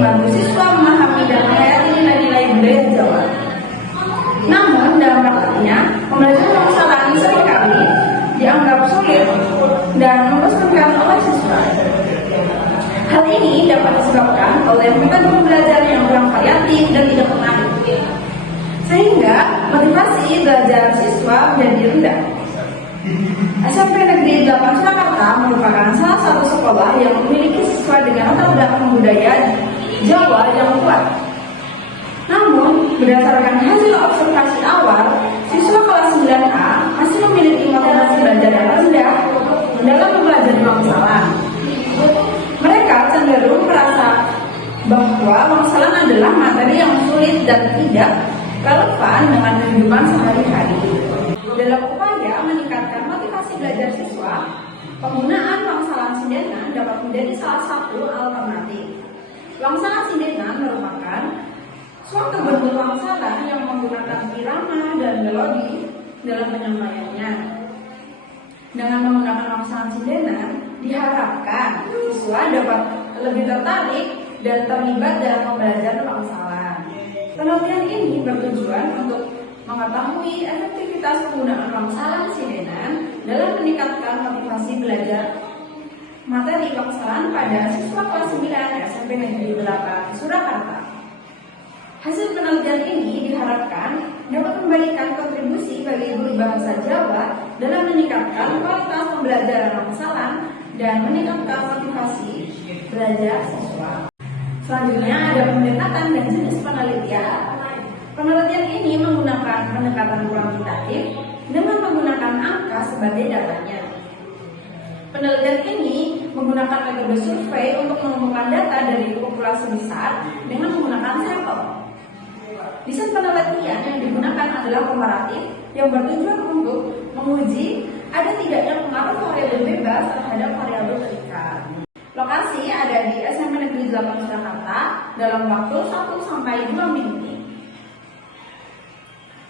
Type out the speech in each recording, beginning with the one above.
membantu siswa memahami dan menghayati nilai-nilai budaya Jawa. Namun dalam praktiknya, pembelajaran pengsalaan seringkali dianggap sulit dan membosankan oleh siswa. Hal ini dapat disebabkan oleh metode pembelajaran yang kurang variatif dan tidak menarik, sehingga motivasi belajar siswa menjadi rendah. SMP Negeri 8 Surakarta merupakan salah satu sekolah yang memiliki siswa dengan latar belakang budaya Jawa yang kuat. Namun, berdasarkan hasil observasi awal, siswa kelas 9A masih memiliki motivasi belajar yang rendah dalam mempelajari Wangsalan. Mereka cenderung merasa bahwa Wangsalan adalah materi yang sulit dan tidak relevan dengan kehidupan sehari-hari. Dalam upaya meningkatkan motivasi belajar siswa, penggunaan Wangsalan Sindenan dapat menjadi salah satu alternatif. Wangsalan Sindenan merupakan suatu bentuk wangsalan yang menggunakan irama dan melodi dalam penyampaiannya. Dengan menggunakan Wangsalan Sindenan, diharapkan siswa dapat lebih tertarik dan terlibat dalam pembelajaran Wangsalan. Penelitian ini bertujuan untuk mengetahui efektivitas penggunaan Wangsalan Sindenan dalam meningkatkan motivasi belajar materi Wangsalan pada siswa kelas 9 SMP Negeri 8 Surakarta. Hasil penelitian ini diharapkan dapat memberikan kontribusi bagi guru bahasa Jawa dalam meningkatkan kualitas pembelajaran Wangsalan dan meningkatkan motivasi belajar siswa. Selanjutnya ada pendekatan dan jenis penelitian. Penelitian ini menggunakan pendekatan kuantitatif dengan menggunakan angka sebagai datanya. Penelitian ini menggunakan metode survei untuk mengumpulkan data dari populasi besar dengan menggunakan sampel. Desain penelitian yang digunakan adalah komparatif yang bertujuan untuk menguji ada tidaknya pengaruh variabel bebas terhadap variabel terikat. Lokasi ada di SMP Negeri 8 Surakarta dalam waktu 1-2 minggu.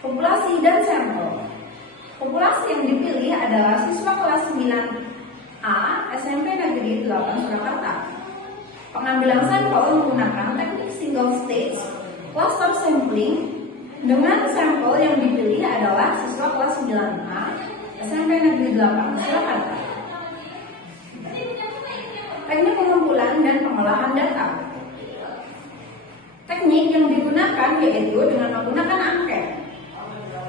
Populasi dan sampel. Populasi yang dipilih adalah siswa kelas 9A SMP Negeri 8 Surakarta. Pengambilan sampel menggunakan teknik single stage cluster sampling dengan sampel yang dipilih adalah siswa kelas 9A SMP Negeri 8 Surakarta. Teknik pengumpulan dan pengolahan data. Teknik yang digunakan yaitu dengan menggunakan angket.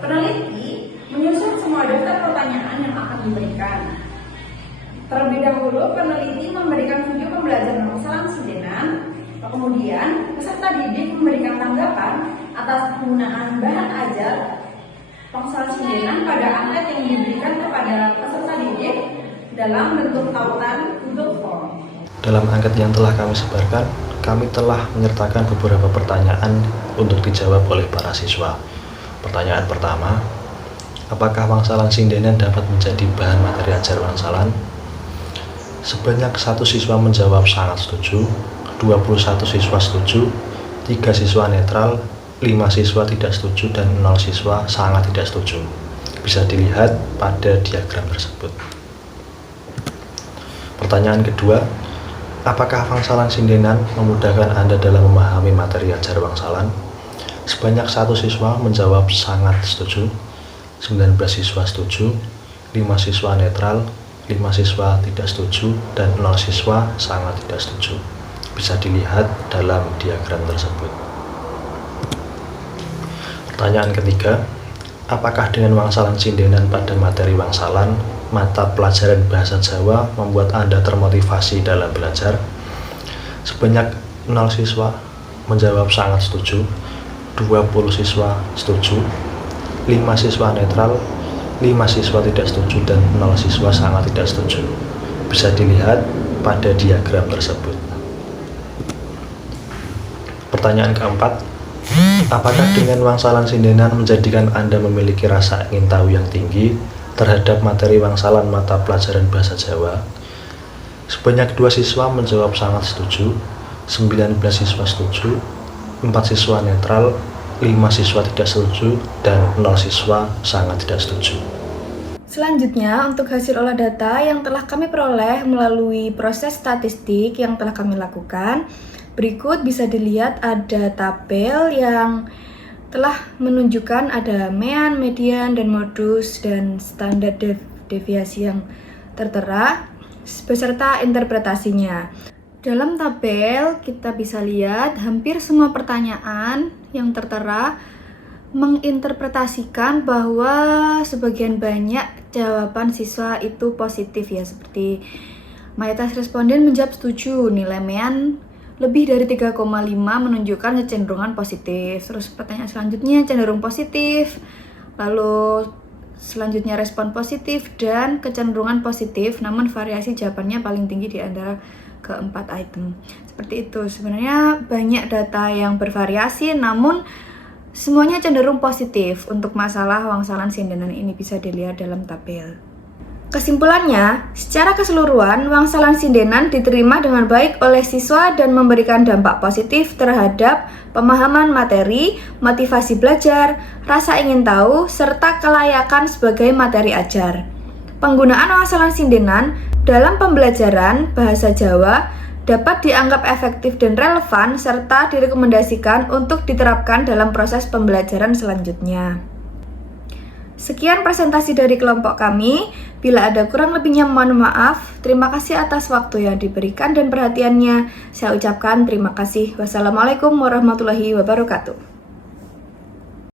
Peneliti menyusun semua daftar pertanyaan yang akan diberikan. Terlebih dahulu, peneliti memberikan video pembelajaran Wangsalan Sindenan. Kemudian, peserta didik memberikan tanggapan atas penggunaan bahan ajar Wangsalan Sindenan pada angket yang diberikan kepada peserta didik dalam bentuk tautan Google Form. Dalam angket yang telah kami sebarkan, kami telah menyertakan beberapa pertanyaan untuk dijawab oleh para siswa. Pertanyaan pertama, apakah Wangsalan Sindenan dapat menjadi bahan materi ajar Wangsalan? Sebanyak 1 siswa menjawab sangat setuju, 21 siswa setuju, 3 siswa netral, 5 siswa tidak setuju, dan 0 siswa sangat tidak setuju. Bisa dilihat pada diagram tersebut. Pertanyaan kedua, apakah Wangsalan Sindenan memudahkan Anda dalam memahami materi ajar Wangsalan? Sebanyak 1 siswa menjawab sangat setuju, 19 siswa setuju, 5 siswa netral, 5 siswa tidak setuju, dan 0 siswa sangat tidak setuju. Bisa dilihat dalam diagram tersebut. Pertanyaan ketiga, apakah dengan Wangsalan Sindenan pada materi Wangsalan, mata pelajaran bahasa Jawa membuat Anda termotivasi dalam belajar? Sebanyak 0 siswa menjawab sangat setuju, 20 siswa setuju, 5 siswa netral, 5 siswa tidak setuju, dan 0 siswa sangat tidak setuju. Bisa dilihat pada diagram tersebut. Pertanyaan keempat, apakah dengan Wangsalan Sindenan menjadikan Anda memiliki rasa ingin tahu yang tinggi terhadap materi Wangsalan mata pelajaran bahasa Jawa? Sebanyak 2 siswa menjawab sangat setuju, 19 siswa setuju, 4 siswa netral, 5 siswa tidak setuju, dan 0 siswa sangat tidak setuju. Selanjutnya, untuk hasil olah data yang telah kami peroleh melalui proses statistik yang telah kami lakukan, Berikut bisa dilihat ada tabel yang telah menunjukkan ada mean, median, dan modus dan standar deviasi yang tertera beserta interpretasinya. Dalam tabel kita bisa lihat hampir semua pertanyaan yang tertera menginterpretasikan bahwa sebagian banyak jawaban siswa itu positif ya, seperti mayoritas responden menjawab setuju, nilai mean lebih dari 3,5 menunjukkan kecenderungan positif. Terus pertanyaan selanjutnya cenderung positif, lalu selanjutnya respon positif dan kecenderungan positif, namun variasi jawabannya paling tinggi di antara keempat item. Seperti itu. Sebenarnya banyak data yang bervariasi, namun semuanya cenderung positif untuk masalah wangsalan sindenan ini, bisa dilihat dalam tabel. Kesimpulannya, secara keseluruhan, wangsalan sindenan diterima dengan baik oleh siswa dan memberikan dampak positif terhadap pemahaman materi, motivasi belajar, rasa ingin tahu, serta kelayakan sebagai materi ajar. Penggunaan wangsalan sindenan dalam pembelajaran bahasa Jawa dapat dianggap efektif dan relevan serta direkomendasikan untuk diterapkan dalam proses pembelajaran selanjutnya. Sekian presentasi dari kelompok kami. Bila ada kurang lebihnya mohon maaf. Terima kasih atas waktu yang diberikan dan perhatiannya. Saya ucapkan terima kasih. Wassalamualaikum warahmatullahi wabarakatuh.